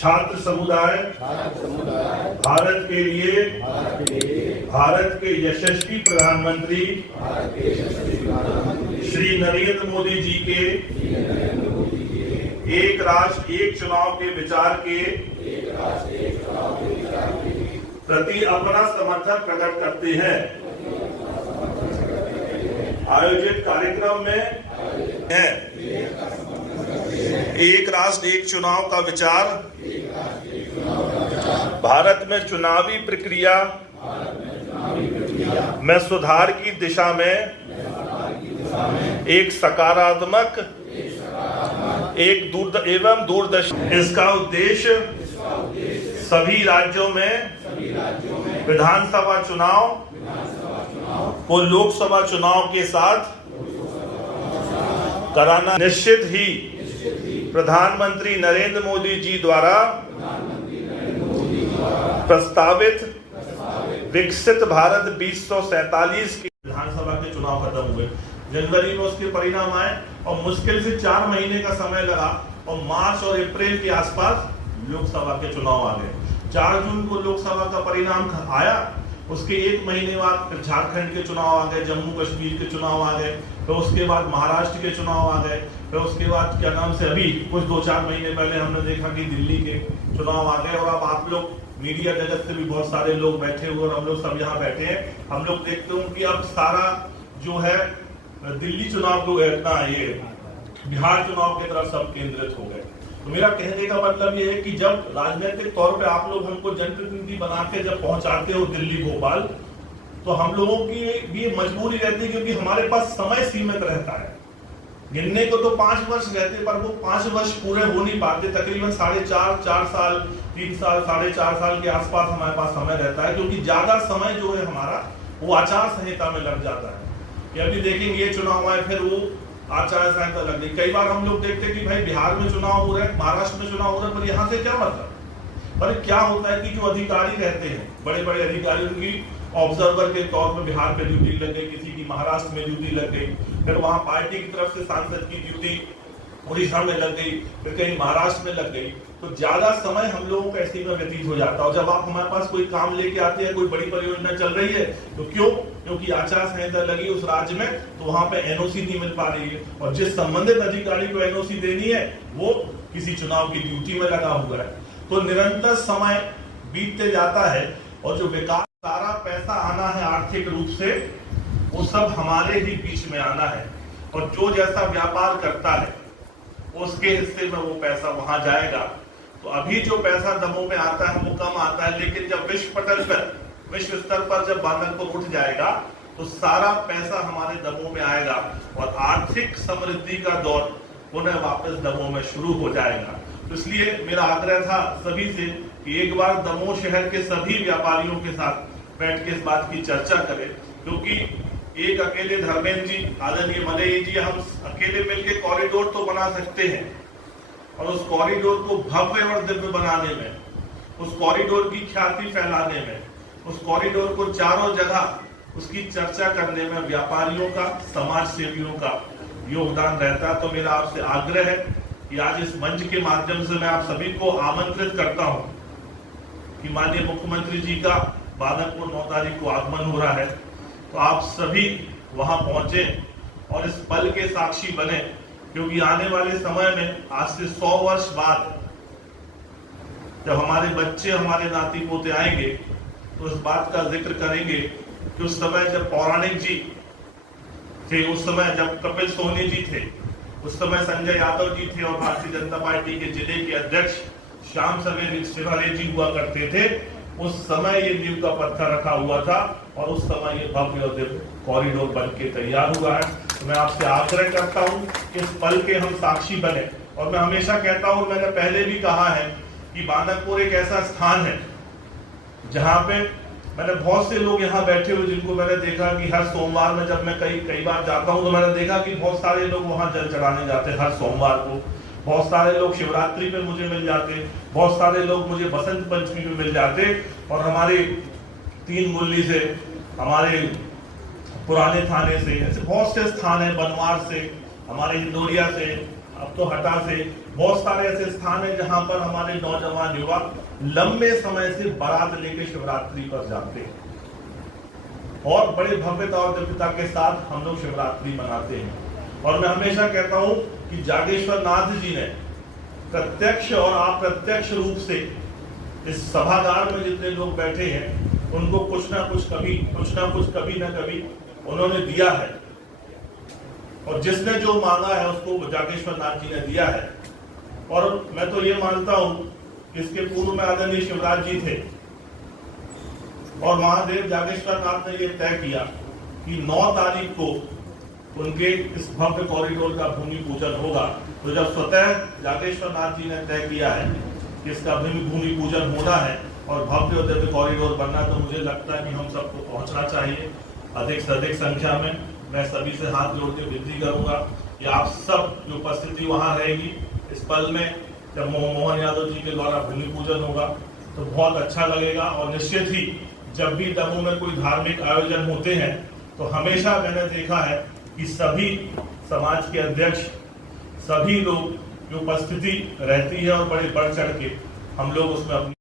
छात्र समुदाय भारत के लिए भारत के यशस्वी प्रधानमंत्री श्री नरेंद्र मोदी जी के एक राष्ट्र एक चुनाव के विचार के प्रति अपना समर्थन प्रकट करते हैं। आयोजित कार्यक्रम में है एक राष्ट्र एक चुनाव का विचार भारत में चुनावी प्रक्रिया में सुधार की दिशा में एक सकारात्मक एवं दूरदर्शी। इसका उद्देश्य सभी राज्यों में विधानसभा चुनाव और लोकसभा चुनाव के साथ कराना। निश्चित ही प्रधानमंत्री नरेंद्र मोदी जी द्वारा प्रस्तावित विकसित भारत 2047 के विधानसभा के चुनाव खत्म हुए। जनवरी में उसके परिणाम आए और मुश्किल से 4 महीने का समय लगा और मार्च और अप्रैल के आसपास लोकसभा के चुनाव आ गए। 4 जून को लोकसभा का परिणाम आया, उसके 1 महीने बाद झारखंड के चुनाव आ गए, जम्मू कश्मीर के चुनाव आ गए, फिर उसके बाद महाराष्ट्र के चुनाव आ गए, फिर उसके बाद क्या नाम से अभी कुछ 2-4 महीने पहले हमने देखा कि दिल्ली के चुनाव आ गए। और अब आप लोग मीडिया जगत से भी बहुत सारे लोग बैठे हुए और हम लोग सब यहाँ बैठे हैं, हम लोग देखते हैं कि अब सारा जो है दिल्ली चुनाव को ये बिहार चुनाव की तरफ सब केंद्रित हो गए। तो मेरा कहने का मतलब ये है कि जब राजनीतिक तौर पे आप लोग हमको जनप्रतिनिधि बना के जब पहुंचाते हो दिल्ली भोपाल, तो हम लोगों की भी मजबूरी रहती है क्योंकि हमारे पास समय सीमित रहता है। गिनने को तो 5 वर्ष रहते पर वो 5 वर्ष पूरे हो नहीं पाते। तकरीबन 4.5 साल 3 साल 4.5 साल के आसपास हमारे पास समय रहता है, क्योंकि ज्यादा समय जो है हमारा वो आचार संहिता में लग जाता है कि अभी देखेंगे ये चुनाव आए फिर वो आचार संहिता लग गई। कई बार हम लोग देखते हैं कि भाई बिहार में चुनाव हो रहा है, महाराष्ट्र में चुनाव हो रहा है, पर यहाँ से क्या मतलब। पर क्या होता है कि जो अधिकारी रहते हैं, बड़े बड़े अधिकारी, उनकी ऑब्जर्वर के तौर पर बिहार में ड्यूटी लग गई, किसी की महाराष्ट्र में ड्यूटी लग गई, फिर वहां पार्टी की तरफ से सांसद की ड्यूटी उड़ीसा में लग गई, फिर कहीं महाराष्ट्र में लग गई, तो ज्यादा समय हम लोगों का इसी में व्यतीत हो जाता है। और जब आप हमारे पास कोई काम लेके आते हैं, कोई बड़ी परियोजना चल रही है, तो क्योंकि आचार संहिता लगी उस राज्य में, तो वहां पे एनओसी नहीं मिल पा रही है, और जिस संबंधित अधिकारी को एनओसी देनी है वो किसी चुनाव की ड्यूटी में लगा हुआ है। तो निरंतर समय बीतते जाता है और जो विकास सारा पैसा आना है आर्थिक रूप से, वो सब हमारे ही बीच में आना है, और जो जैसा व्यापार करता है उसके हिस्से में वो पैसा वहां जाएगा। तो अभी जो पैसा दमों में आता है वो कम आता है, लेकिन जब विश्व स्तर पर जब बांदरपुर उठ जाएगा तो सारा पैसा हमारे दमों में आएगा और आर्थिक समृद्धि का दौर पुनः वापस दमों में शुरू हो जाएगा। तो इसलिए मेरा आग्रह था सभी से कि एक बार दमोह शहर के सभी व्यापारियों के साथ बैठ के इस बात की चर्चा करें, क्योंकि एक अकेले धर्मेंद्र जी, आदरणीय मलई जी, हम अकेले मिलकर कॉरिडोर तो बना सकते हैं, और उस कॉरिडोर को भव्य और दिव्य बनाने में, उस कॉरिडोर की ख्याति फैलाने में, उस कॉरिडोर को चारों जगह उसकी चर्चा करने में व्यापारियों का, समाज सेवियों का योगदान रहता है। तो मेरा आपसे आग्रह है कि आज इस मंच के माध्यम से मैं आप सभी को आमंत्रित करता हूं कि माननीय मुख्यमंत्री जी का बांदरपुर 9 तारीख को आगमन हो रहा है, तो आप सभी वहां पहुंचे और इस पल के साक्षी बने, क्योंकि आने वाले समय में आज से 100 वर्ष बाद जब हमारे बच्चे, हमारे नाती पोते आएंगे, तो इस बात का जिक्र करेंगे कि उस समय जब पौराणिक जी थे, उस समय जब कपिल सोनी जी थे, उस समय संजय यादव जी थे, और भारतीय जनता पार्टी के जिले के अध्यक्ष श्याम सवेरे जी हुआ करते थे। उस समय ये नींव का पत्थर रखा हुआ था और उस समय ये भव्य और दिव्य कॉरिडोर बन के तैयार हुआ है। तो मैं आपसे आग्रह करता हूं कि इस पल के हम साक्षी बने। और मैं हमेशा कहता हूं, मैंने पहले भी कहा है कि बांदरपुर एक ऐसा स्थान है जहां पे मैंने बहुत से लोग यहाँ बैठे हुए जिनको मैंने देखा कि हर सोमवार में जब मैं कई बार जाता हूँ, तो मैंने देखा कि बहुत सारे लोग वहां जल चढ़ाने जाते हैं हर सोमवार को। बहुत सारे लोग शिवरात्रि पे मुझे मिल जाते, बहुत सारे लोग मुझे बसंत पंचमी में मिल जाते, और हमारे 3 मुरली से, हमारे पुराने थाने से, ऐसे बहुत से स्थान है, बनवार से, हमारे हिंदोरिया से, अब तो हटा से बहुत सारे ऐसे स्थान हैं जहां पर हमारे नौजवान युवा लंबे समय से बारात लेके शिवरात्रि पर जाते हैं और बड़े भव्यता और दिव्यता के साथ हम लोग शिवरात्रि मनाते हैं। और मैं हमेशा कहता हूं कि जागेश्वर नाथ जी ने प्रत्यक्ष और अप्रत्यक्ष रूप से इस सभागार में जितने लोग बैठे हैं उनको कुछ ना कुछ कभी ना कभी उन्होंने दिया है, और जिसने जो मांगा है उसको जागेश्वर नाथ जी ने दिया है। और मैं तो ये मानता हूं कि इसके पूर्व में आदरणीय शिवराज जी थे और महादेव जागेश्वर नाथ ने यह तय किया कि 9 तारीख को उनके इस भव्य कॉरिडोर का भूमि पूजन होगा। तो जब स्वतः जागेश्वर नाथ जी ने तय किया है कि इसका भूमि पूजन होना है और भव्य और दिव्य कॉरिडोर बनना, तो मुझे लगता है कि हम सबको पहुंचना चाहिए अधिक से अधिक संख्या में। मैं सभी से हाथ जोड़ के विनती करूंगा कि आप सब की उपस्थिति वहां रहेगी इस पल में जब मोहन यादव जी के द्वारा भूमि पूजन होगा, तो बहुत अच्छा लगेगा। और निश्चित ही जब भी दमोह में कोई धार्मिक आयोजन होते हैं तो हमेशा मैंने देखा है कि सभी समाज के अध्यक्ष, सभी लोग की उपस्थिति रहती है और बड़े बढ़ चढ़ के हम लोग उसमें अपनी